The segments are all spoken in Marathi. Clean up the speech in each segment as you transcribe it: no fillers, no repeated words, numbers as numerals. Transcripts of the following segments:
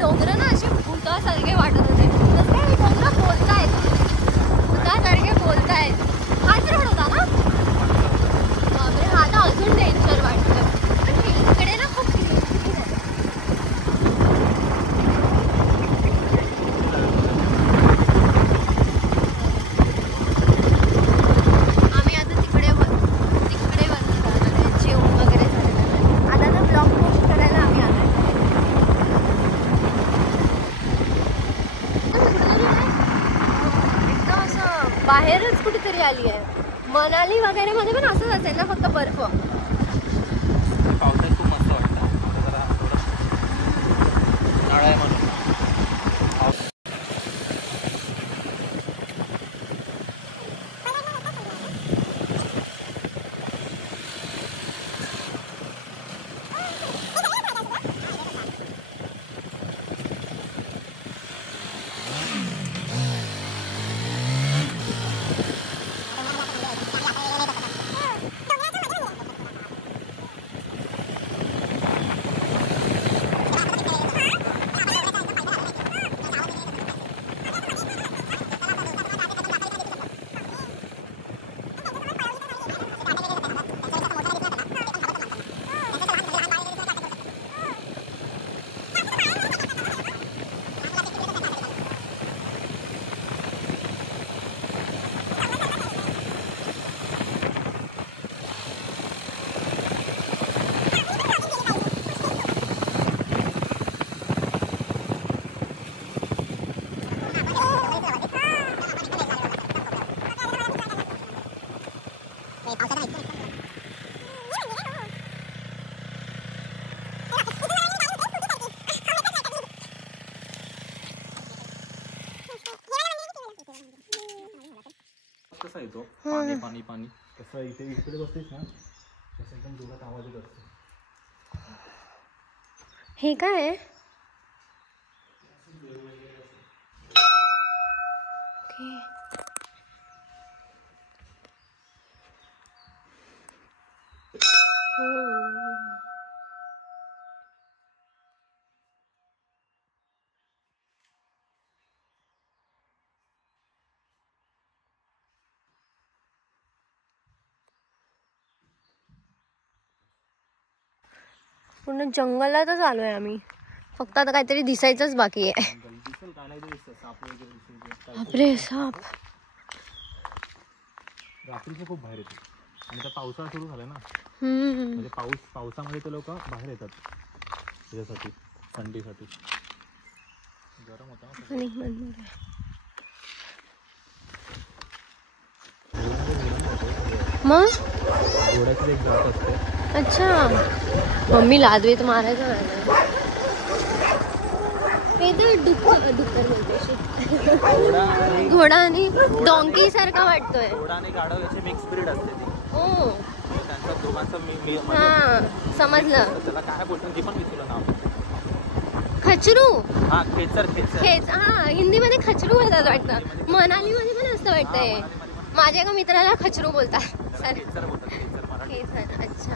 डोंगर ना असे भूतासारखे वाटत होते. तसे हे डोंगर बोलतायत, भूतासारखे बोलतायत. हाच रोड होता ना? बापरे, हा तर अजून डेंजर वाटतं. इकडे ना खूप बाहेरच कुठेतरी आली आहे. मनाली वगैरे मध्ये पण असंच असेल ना, फक्त बर्फ. पावसात खूप मस्त वाटतं. उन्हाळा आहे म्हणून. कसा येतो पाणी पाणी पाणी कसं इथे इकडे बसतेस ना, तसं एकदम जोरात आवाज येत असतो. हे काय आहे? पूर्ण जंगलातच आलोय आम्ही. फक्त आता काहीतरी दिसायचंच बाकी आहे. बापरे, साप रात्रीचे खूप बाहेर येतात. आणि आता पावसाळा सुरू झाला ना, म्हणजे पावसामध्ये ते लोक बाहेर येतात त्याच्यासाठी, थंडीसाठी. गरम होता मग घोड्याची एक जात असते. अच्छा, मम्मी लादवीत मारायचं नाही. हे तर डुक्कर बोलते. घोडा आणि डोंकी सारखा वाटतोय. घोडा आणि गाढव याची मिक्स ब्रीड असते ती. ओ, त्यांचा दोघांचं हा समजलं. त्याला काय बोलतो ती पण विचारलं नाव. खचरू. हा, खेचर. खेच, हा हिंदीमध्ये खचरू बोलतात वाटतं. मनालीमध्ये पण असं वाटतंय. माझ्या एका मित्राला खचरू बोलतात. अच्छा.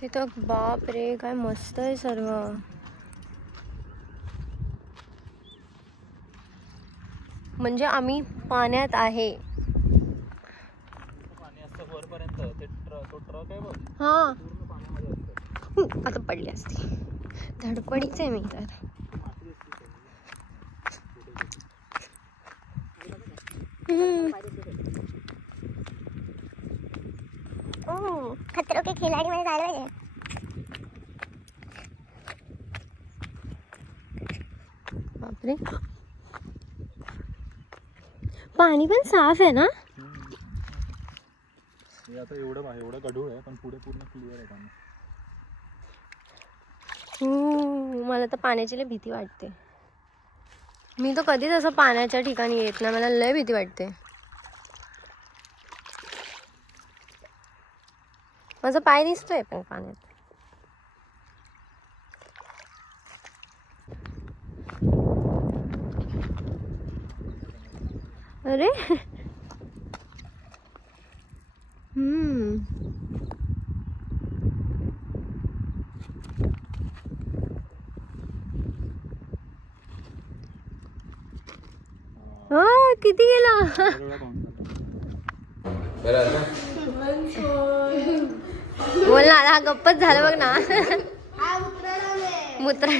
तिथं बाप रे, काय मस्त आहे सर्व. म्हणजे आम्ही पाण्यात आहे. हा, आता पडली असती. धडपडीच आहे मी तर. खतरों के खिलाडी मध्ये झालं पाहिजे. बापरे, पाणी पण साफ आहे ना. आता एवढं गढूळ आहे पण पुढे पूर्ण क्लिअर आहे पाणी. मला तर पाण्याची लय भीती वाटते. मी तर कधीच असं पाण्याच्या ठिकाणी येत नाही, मला लय भीती वाटते. माझा पाय दिसतोय पण पाण्यात. अरे किती गेला. बोल ना, हा गप्पच झालं बघ ना. मुत्रा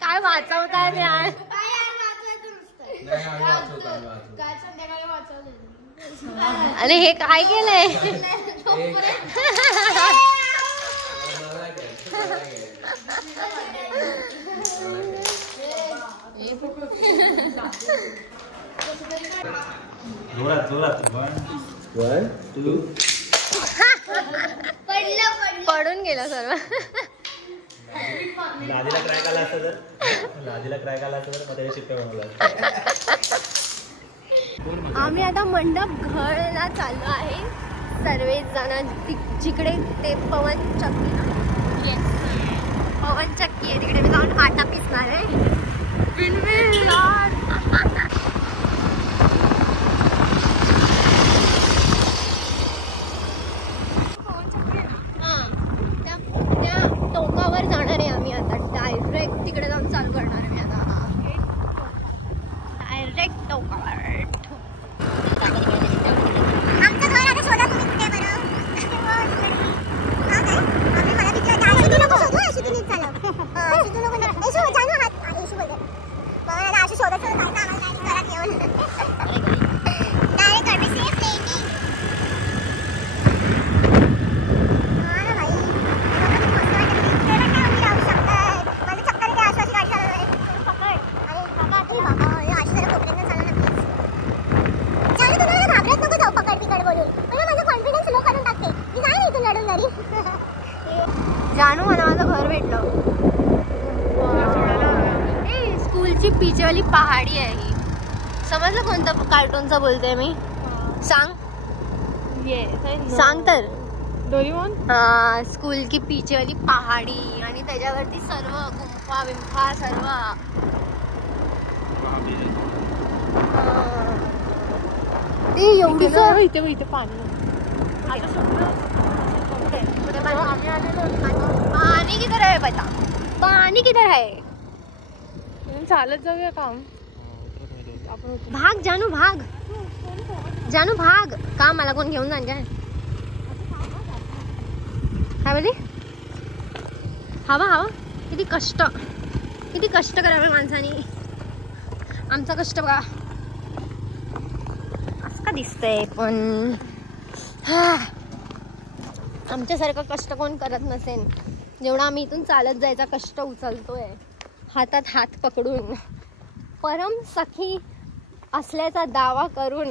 काय वाचवताय यार. अरे हे काय केलंय. पडून गेलं सर्व. लादीला ट्राय केला असतं तर मग त्याने चित्त बनवलं. आम्ही आता मंडप घरला चाललो आहे सर्वच जण. जिकडे ते पवन चक्की, पवन चक्की आहे तिकडे मी जाऊन आटा पिसणार आहे. त्या टोकावर जाणार आहे आम्ही आता. डायरेक्ट तिकडे जाऊन चालू करणार आहे मी आता. डायरेक्ट टोकावर. जानू मला माझं घर भेटलं. स्कूलची पिचेवाली पहाडी आहे ही. समजलं कोणतं कार्टूनचं बोलते मी. सांग सांग तर. डोरेमॉन. हा, स्कूल की पिचेवाली पहाडी आणि त्याच्यावरती सर्व गुंफा बिंफा सर्व. ते एवढीच इथे पाणी. पानी किधर है बता, पानी किधर है. चालत जाऊया काम. भाग जानू, भाग जानू, भाग. का मला कोण घेऊन जाण काय. काय बोलली. हवा हवा. किती कष्ट करावे माणसाने. आमचा कष्ट बघा असं का दिसतंय पण. आमच्यासारखं कष्ट कोण करत नसेल जेवढा आम्ही इथून चालत जायचा कष्ट उचलतोय हातात हात पकडून. परम सखी असल्याचा दावा करून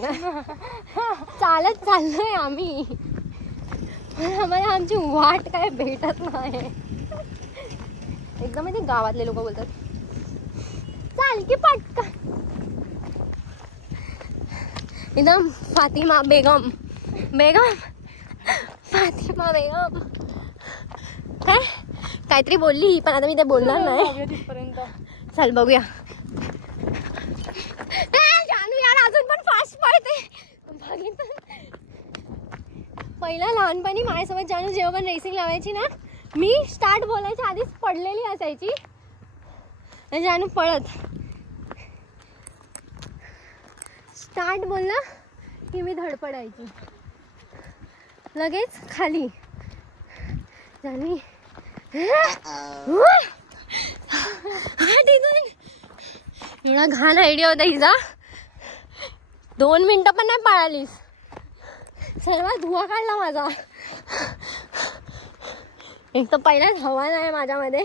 चालत चाललोय आम्ही. आम्हाला आमची वाट काय भेटत नाही. एकदम ते गावातले लोक बोलतात चाल की पटकन. एकदम फातिमा बेगम फातिमा बेगम काहीतरी बोलली पण आता मी ते बोलणार नाही. चल बघूया. जानू यार अजून पण फास्ट पळते. पहिला लहानपणी माझ्यासोबत जानू जेव्हा पण रेसिंग लावायची ना मी स्टार्ट बोलायच्या आधीच पडलेली असायची. जानू पळत स्टार्ट बोलला की मी धडपडायची लगेच खाली. जानू एवढा घाण आयडिया होता हिचा. 2 मिनिटं पण नाही पाळालीस. सर्व धुवा काढला माझा. एक तर पहिलाच हवा नाही माझ्यामध्ये.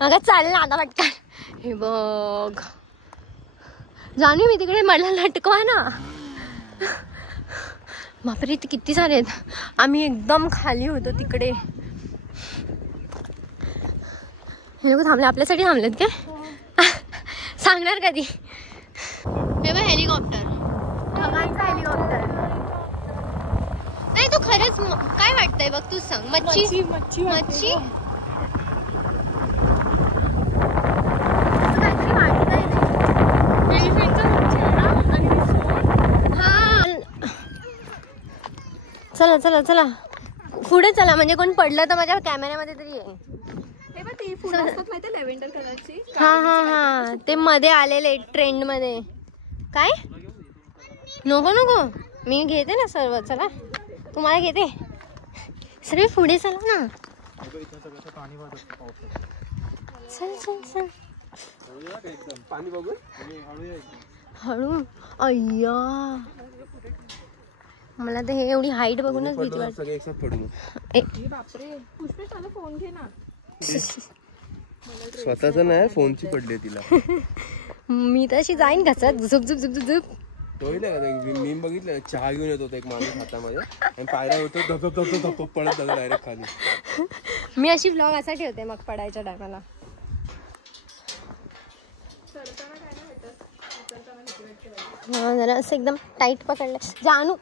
अगं चाल ना आता पटकन. हे बघ जाणू मी तिकडे, मला लटकवा ना. बापरे ते किती सारे आहेत. आम्ही एकदम खाली होतो तिकडे. हे लोक थांबले, आपल्यासाठी थांबलेत का? सांगणार कधी? हे बघ हेलिकॉप्टर, ढगांचा हेलिकॉप्टर. नाही तो खरंच काय वाटतंय बघ, तूच सांग. मच्छी मच्छी मच्छी चला चला चला पुढे चला, म्हणजे कोण पडलं तर माझ्या कॅमेऱ्यामध्ये तरी आहे. लेव्हेंडर कलरची. हा हा हा ते मध्ये आलेले ट्रेंड मध्ये. काय नको नको मी घेते ना सर्व. चला तुम्हाला घेते सर्व. पुढे चला ना. चल चल चल पाणी बघू. हळू. अय्या मला तर हे एवढी हाईट बघूनच भीती वाटते. फोन घे ना. स्वतःचा नाही, फोनची पडली तिला. मी तशी जाईन घसत झुप झुप झुप झुप. मी बघितलं चहा घेऊन येत होता एक माणूस हातामध्ये आणि पायऱ्या होतो धपधप धपधप धपधप पडत जातो डायरेक्ट खाली. मी अशी ब्लॉग असा ठेवते मग पडायच्या टायमाला. हा जरा असं एकदम टाईट पकडलं. जानू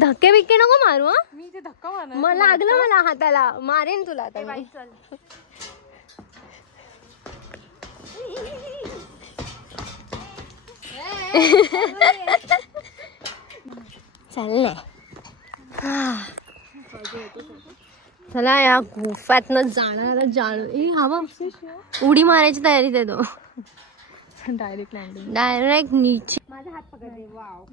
धक्के बिक्के नको मारू. हा मी ते धक्का मारणार. मला लागलं, मला हाताला मारेन तुला आता. चल ना. चला या गुफातनं जाणार. जानू हवा उडी मारायची तयारीत आहे तो. Direct landing. डायरेक्ट नीचे. माझा हात पकडते. वाव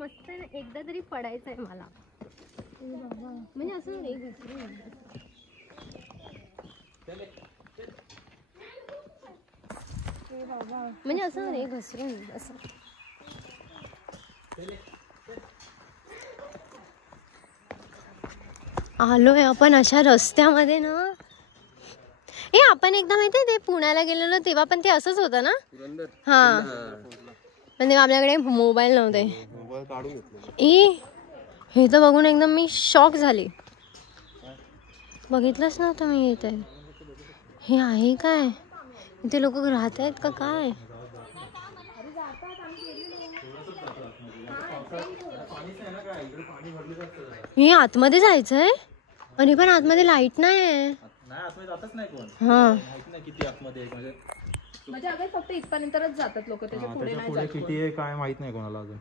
मस्त आहे ना. एकदा तरी पडायचं आहे मला. म्हणजे असं नाही म्हणजे असं नाही घसरून असं. आलोय आपण अशा रस्त्यामध्ये ना. ए आपण एकदा माहितीये ते पुण्याला गेलेलो तेव्हा पण ते असंच होतं ना. हा पण तेव्हा आपल्याकडे मोबाईल नव्हते. ए हे तर बघून एकदम मी शॉक झाली. बघितलंच नव्हतं मी येत आहे. हे आहे काय? इथे लोक राहत आहेत का काय? हे आतमध्ये जायचंय आणि पण आतमध्ये लाईट नाही आहे. हा म्हणजे अगं फक्त इथपर्यंतच जातात लोक, त्याच्या पुढे नाही जात. किती आहे काय माहित नाही कोणाला अजून.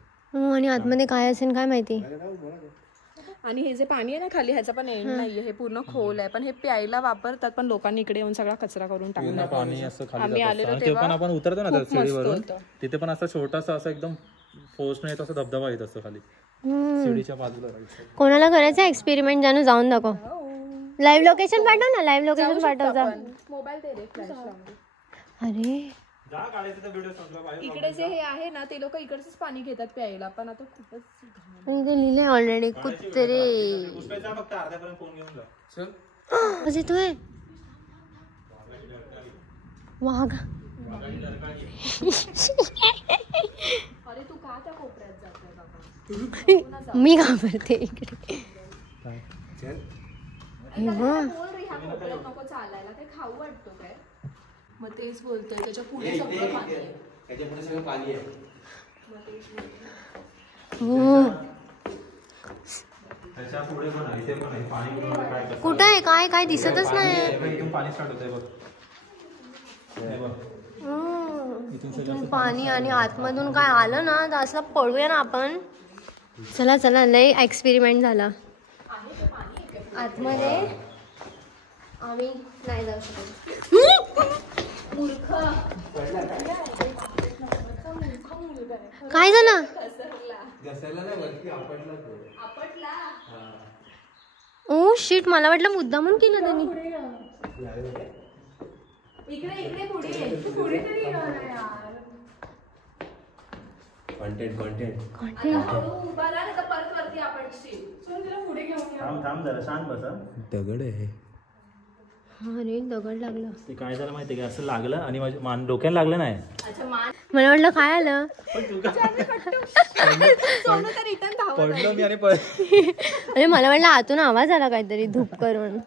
आणि आतमध्ये काय असेल काय माहिती. आणि हे जे पाणी आहे ना खाली, ह्याचा पण एंड नाहीये. हे पूर्ण खोल आहे, पण हे प्यायला वापरतात. पण लोकांनी इकडे येऊन सगळा कचरा करून टाकला. पाणी असं आम्ही आलेलो खाली तेव्हा पण आपण उतरतो ना त्या खूप मस्त सीडीवरून, होतं. तिथे पण असं छोटासा असं एकदम फोर्स नाही असं धबधबा येत असतो खाली सीडीच्या बाजूला. कोणाला करायचं एक्सपेरिमेंट जानू जाऊन दाखव. लाईव्ह लोकेशन पाठव ना. लाईव्ह लोकेशन पाठव जा. मोबाईल दे रे फ्लॅश लावून. अरे इकडे जे हे आहे ना ते लोक इकडचंच पाणी घेतात प्यायला. पण आता खूपच इथे लिहिले ऑलरेडी कुत्रे. येतोय वाघ. अरे तू का त्या कोपऱ्यात जातोय बाबा? मी घाबरते इकडे. नको चालायला, ते खाऊ वाटतो काय? मग तेच बोलतोय, त्याच्या पुढे सगळं पाणी आहे. त्याच्या पुढे सगळं पाणी आहे. कुठं आहे काय काय दिसतच नाही. पाणी स्टार्ट होतंय बघ. इथून सगळं पाणी आणि आतमधून काय आलं ना तर असं पळूया ना आपण. चला चला, लय एक्सपेरिमेंट झाला आतमध्ये. आम्ही नाही जाऊ शकत. मूर्ख. काय झालं? ओ शिट, मला वाटलं मुद्दामून केलं त्यांनी. थांब जरा, शांत बसा. दगड आहे. अरे दगड लागलं. ते काय झालं माहितीये का, असं लागलं आणि माझ्या डोक्याला लागलं नाही. मला वाटलं काय आलं. पडलो मी आणि अरे मला वाटलं आतून आवाज आला काहीतरी धूप करून.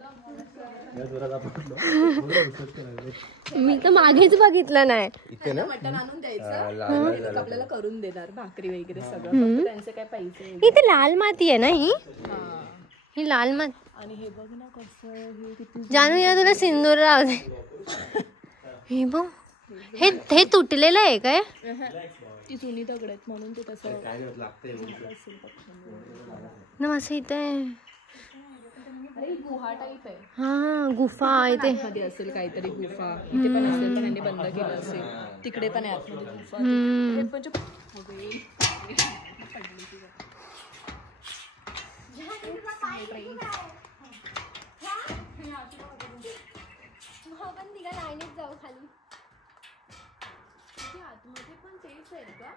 मी तर मागेच बघितलं नाही. इथे ना मटण आणून द्यायचं, आपल्याला करून देणार भाकरी वगैरे सगळं, फक्त त्यांचे काय पैसे. इथे लाल माती आहे ना ही लाल माती. आणि हे बघ ना कसं हे किती. जानू या तुला सिंदूर राहू दे. हे बघ, हे तुटलेलं आहे काय? ती जुनी दगड आहेत म्हणून ते तसं ना. असं इथे गुहा टाईप आहे. हा गुफा इथे. मध्ये असेल काहीतरी गुफा, इथे पण असेल पण यांनी बंद केलं असेल. तिकडे पण आहे आतमध्ये गुफा. हे म्हणजे जाऊ खाली. आतमध्ये पण तेच आहे का?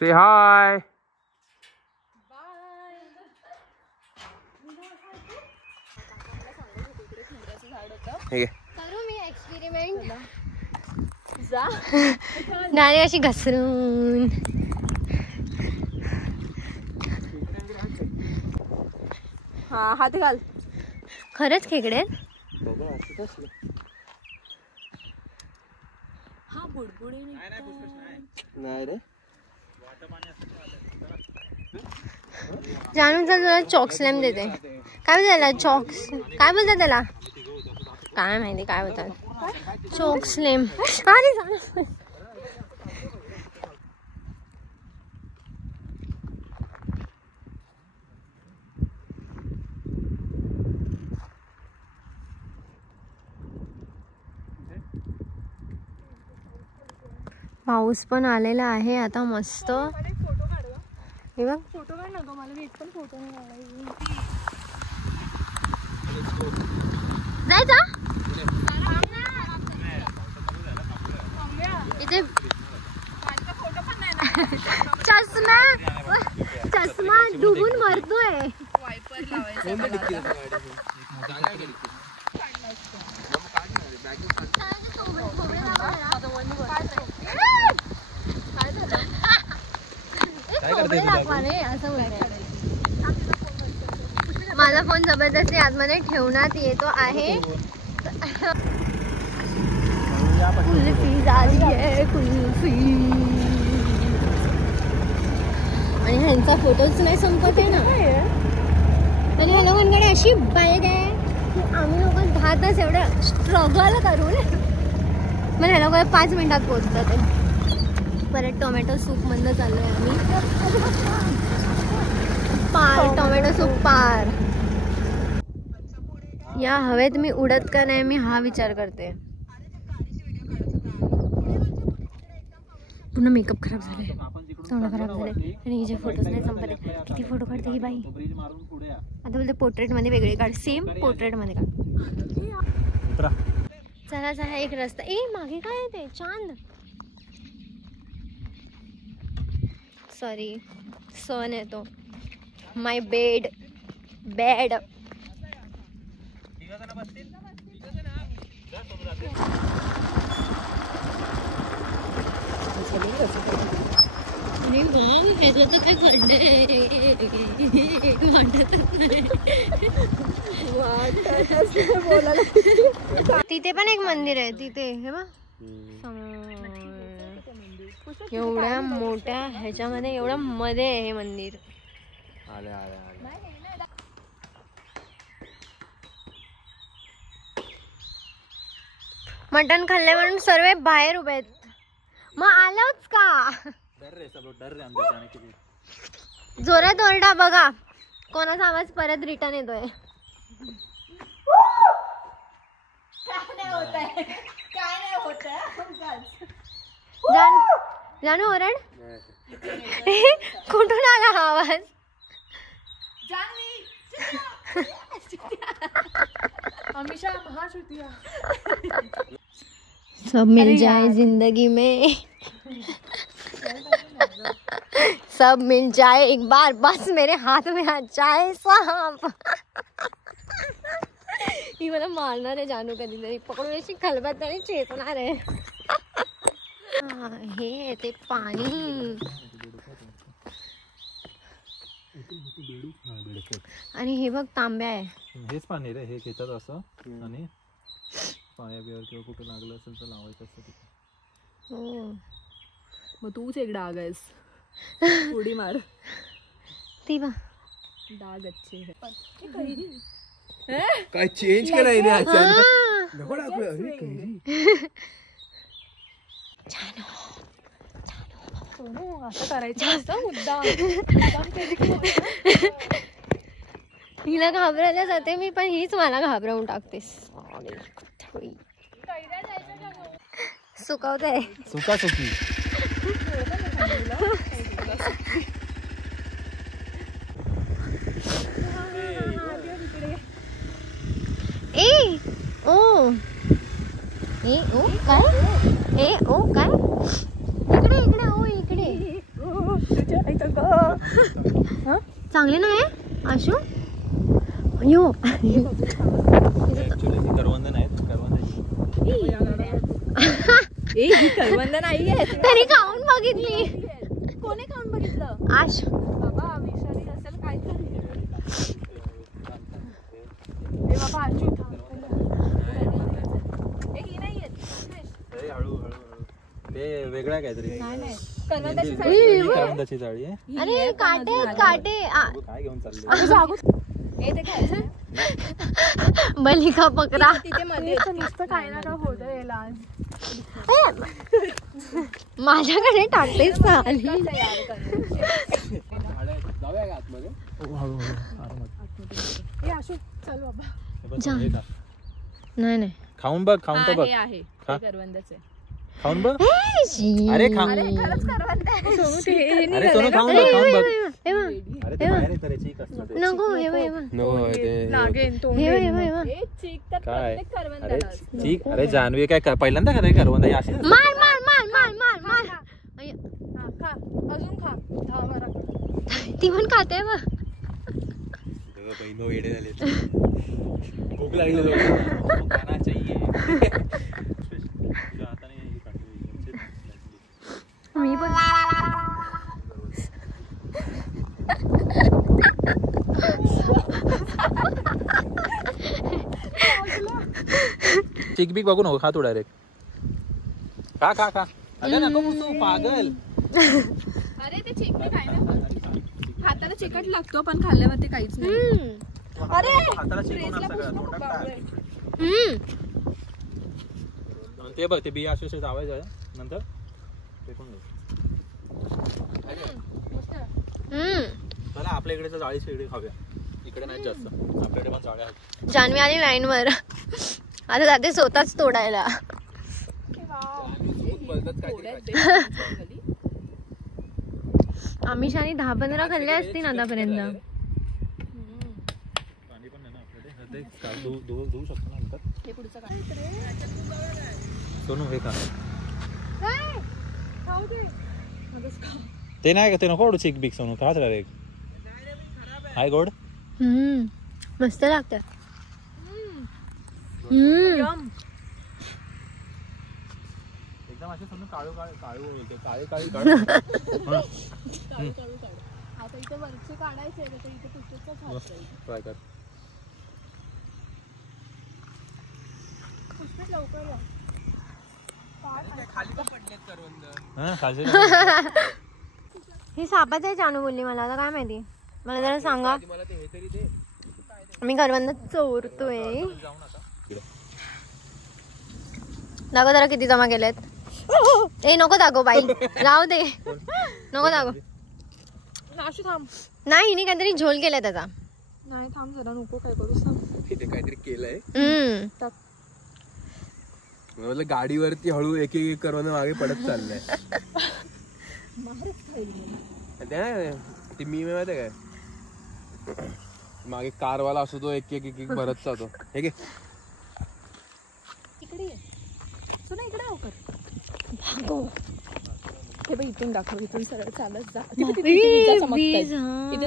से हाय. करू मी एक्सपेरिमेंट. डाळी अशी घसरून. हा हात घाल. खरंच खेकडे. हा बुडबुडे नाही रे. जानू तुला चॉक्सलॅम देते. काय बोलतात त्याला? चॉक्स काय बोलतात त्याला? काय माहिती काय बोलतात. चॉक्सलेम. अरे पाऊस पण आलेला आहे आता मस्त. हे बघ फोटो काढ ना गं, मला एक पण फोटो नाही काढायचा. जायचा इथे. चष्मा डुबून मरतोय. माझा फोन जबरदस्ती आतमध्ये ठेवण्यात येतो आहे. कुल्फी झाली आहे, कुल्फी. आणि ह्यांचा फोटोच नाही संपत आहे ना. आणि ह्या लोकांकडे अशी बाईक आहे की आम्ही लोक 10 तास एवढं स्ट्रगल करून मग ह्या लोक 5 मिनिटात पोहोचतात आहे. परत टोमॅटो सूप मधनं चाललोय आम्ही. पार टोमॅटो सूप पार. या हवेत मी उडत का नाही, मी हा विचार करते. पूर्ण मेकअप खराब झाले, तोंड खराब झाले आणि हिचे फोटोज नाही संपले. किती फोटो काढते ही बाई. आता बोलते पोर्ट्रेट मध्ये वेगळे काढ. सेम पोर्ट्रेट मध्ये काढ. चला चला एक रस्ता. ए मागे काय आहे ते? चांद. सॉरी सन येतो. माय बेड बेड. अरे वाव, ह्याचं तर काय खड्डे वाटत. तिथे पण एक मंदिर आहे तिथे. हे बघ एवढ्या मोठ्या ह्याच्यामध्ये एवढं मध्ये आहे हे मंदिर. मटण खाल्ले म्हणून सर्व बाहेर उभे आहेत. मग आलोच का? डर रे सब डर रे आमच्या जाने के लिए. जोरात ओरडा बघा कोणाचा आवाज परत रिटर्न येतोय. जानू ओरड. कुठून आला हा आवाज? अमिषा महाचुतिया. सब मिल जाए जिंदगी में, सब मिल जाए एक बार बस मेरे हाथ में आ जाए साहब. ही मला मारणार आहे जानू कधीतरी पकडून अशी खलबत्त्याने चेतणार आहे. हे ते पाणी आणि हे बघ तांब्या आहे. हेच पाणी रे हे घेतात असं आणि पाया बियावर किंवा कुठे लागलं असेल तर लावायचं असतं तिथे. हो मग तूच एक डाग आहेस. उडी मार. ती बघ डाग अच्छे है. काय चेंज केलाय ना अचानक. नको टाकू. अरे कैरी. असं करायचं असं मुद्दा. हिला घाबरायला जाते मी पण हीच मला घाबरवून टाकते. सुकवते सुका सुकी. ए ओ ए ओ काय ए ओ काय इकडे इकडे ओ इकडे. चांगले नाही आशू. अयो ऍक्च्युली करवंद नाहीत. करवंद नाहीये. तरी खाऊन बघितली. कोणी खाऊन बघितलं? आश बाबा विषारी असेल काहीतरी. ए बाबा आशू ही नाहीये. हळू हळू ते वेगळं काहीतरी. नाही करवंदाची करवंदाची जाळी आहे. अरे काटे काटे काय घेऊन चालले? ते खायचं. बली का पकड़ा. तिथे मध्ये नुसतं काय ना काय होतं याला आज. माझ्याकडे टाकतेच ना. जाऊया का आतमध्ये? हळू आरामात. ए आशू चल बाबा. हे बघ, हे खा. नाही नाही खाऊन बघ खाऊन तर बघ. आहे खा. करवंदाचे. खाऊन बघ. शी. अरे खा. खरंच करवंद आहे. सोनू ते हे अरे सोनू खाऊन बघ खाऊन बघ. हे बघ. अरे ते बाहेर येतं रे चीक असतं ते. नको हे बघ, हे बघ. नको ते लागेल तो. हे बघ, हे बघ, हे बघ. ए चीक तर काय प्रत्येक अरे करवंदाला. चीक. अरे जान्हवी काय पहिल्यांदा खाते करवंद अशी मार मार मार मार मार मार. अय्य. हा खा अजून खा. हा बरं. ती पण खाते बघ. बहिणो येडे झाले. भूक लागली खाना चाहिए. मी पण चिक बिक बघू नको खा तू डायरेक्ट. खा खा खा. अगं नको मुसू पागल. अरे ते चिकट काय ना हाताला चिकट लागतो पण खाल्ल्यावरती काहीच नाही. अरे हाताला चिकटून असतं का? तोंडात टाक. ते बघ ते बिया असे जावायचं नंतर फेकून दे. चला आपल्या इकडे जाळीची इकडे खाऊया. इकडे नाही जास्त. आपल्याकडे पण जाळ्या आहेत. जान्हवी आली लाईन वर. आता जाते स्वतःच तोडायला. आमिषाने 10-15 खाल्ल्या असतील आतापर्यंत. पाणी पण नाही ना आपल्याकडे. धुवू शकतो ना नंतर. हे पुढचं काय सोनू हे खा. खाऊ दे. ते नाही का ते नको आवडू चिक बिक सोनू खाच रे. हाय गोड. मस्त लागतं. एकदम असे सोनू काळू काळू काळी काळी काळू. आता इथे वरचे काढायचे इथे पुस्तकच ट्राय कर. पुस्तक लवकर या. हा खालचे ही सापाच आहे जानू बोलली मला. आता काय माहिती. मला जरा सांगा. मी करवंद चोरतोय. दाखव जरा किती जमा केलेत. ए नको दाखव बाई, जाऊ दे, नको दाखव. नाशू थांब. नाही हिने काहीतरी झोल केलाय त्याचा. नाही थांब जरा, नको काय करू सांग. इथे काहीतरी केलंय. टाक. मला गाडीवरती हळू एक एक करून मागे पडत चाललंय. ते मी माहिती काय, मागे कारवाला असतो तो एक एक एक भरत जातो. हे घे इकडे ये. चला इकडे लवकर. हे बघ इथून दाखव, इथून सरळ चालत जा. इथे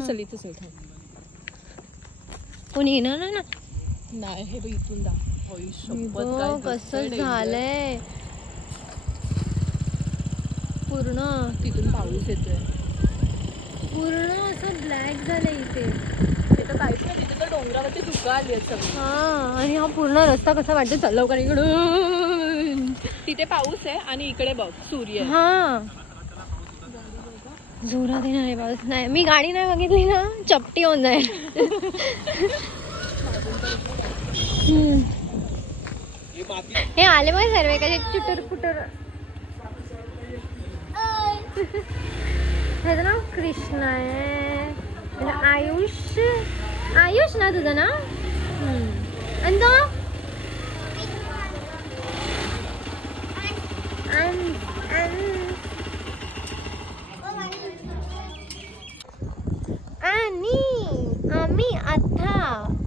चल, इथे चल. कोणी येणार ना. नाही हे बघ इथून दाखव. कसं झालंय पूर्ण. तिथून पाऊस येतोय. पूर्ण असं ब्लॅक झालंय इथे. तिथं काहीच नाही, तिथे तर डोंगरावरती धुकं आली आहेत सगळी. हा, आणि हा पूर्ण रस्ता कसा वाटतो चाललो का इकडून. तिथे पाऊस आहे आणि इकडे बघ सूर्य आहे. हा जोरात येणार पाऊस. नाही मी गाडी नाही बघितली ना, चपटी होऊन जाईल. हे आले मग सर्व कसे चुटर पुटर. ह्याचं नाव कृष्ण आहे. आयुष, आयुष ना तुझं ना. आणि तो आणि आम्ही आता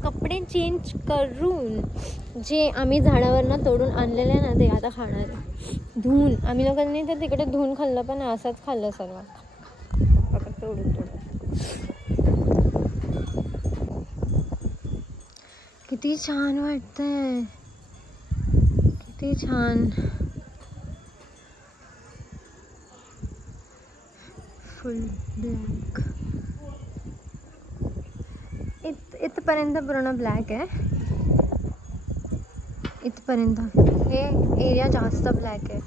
कपडे चेंज करून जे आम्ही झाडावरनं तोडून आणलेले ना ते आता खाणार. धुवून आम्ही लोकांनी तर तिकडे धुवून खाल्लं, पण असंच खाल्लं सर्व. तोडून किती छान वाटतंय, किती छान. फुल ब्लॅक इथपर्यंत पूर्ण ब्लॅक आहे. इथपर्यंत हे एरिया जास्त ब्लॅक आहे.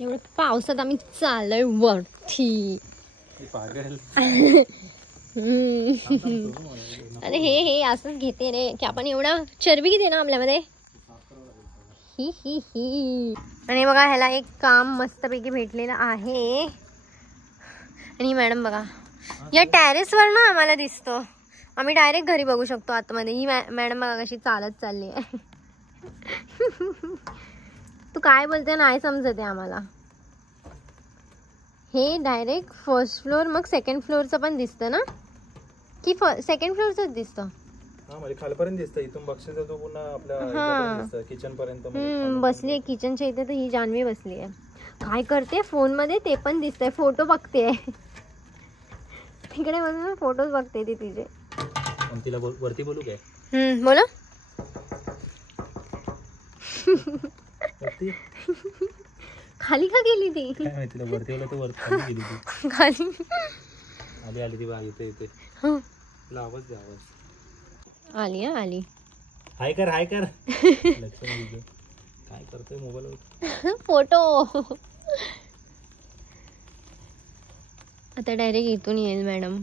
एवढं पावसात आम्ही चाललोय वरती. अरे हे असंच घेते रे की आपण एवढा चरबी किती ना आपल्यामध्ये. ही ही ही. आणि बघा ह्याला एक काम मस्तपैकी भेटलेलं आहे. आणि मॅडम बघा या टेरेसवर ना आम्हाला दिसतो. आम्ही डायरेक्ट घरी बघू शकतो आतमध्ये. ही मॅडम बघा कशी चालत चालली आहे. तू काय बोलते नाही समजत आहे आम्हाला. हे डायरेक्ट फर्स्ट फ्लोअर मग सेकंड फ्लोअरचं पण दिसतं ना, की सेकंड फ्लोअरचंच दिसतं. म्हणजे खालपर्यंत दिसतं. इथून बघशील तर तो पुन्हा आपल्या किचन पर्यंत बसली आहे. किचनच्या इथे तर ही जान्हवी बसली आहे. काय करते फोन मध्ये ते पण दिसतंय. फोटो बघते तिकडे बसून फोटोज बघते ती तिचे. तिला वरती बोलू काय. बोला. खाली का गेली ती काय माहिती. तिला वरती बोला तर वरती गेली ती. खाली आली आली ती बाई इथे इथे. तिला आवाज दे, आवाज. आली आली. हाय कर हाय कर. लक्ष नाही दे काय करतोय मोबाईलवर. फोटो आता डायरेक्ट इथून येईल मॅडम.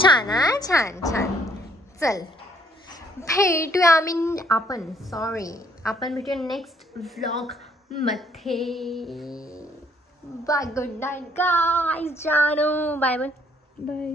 छान आहे. छान छान. चल भेटूया आपण भेटूया नेक्स्ट व्लॉग मध्ये. बाय. Good night guys. जानू बाय बाय. बाय.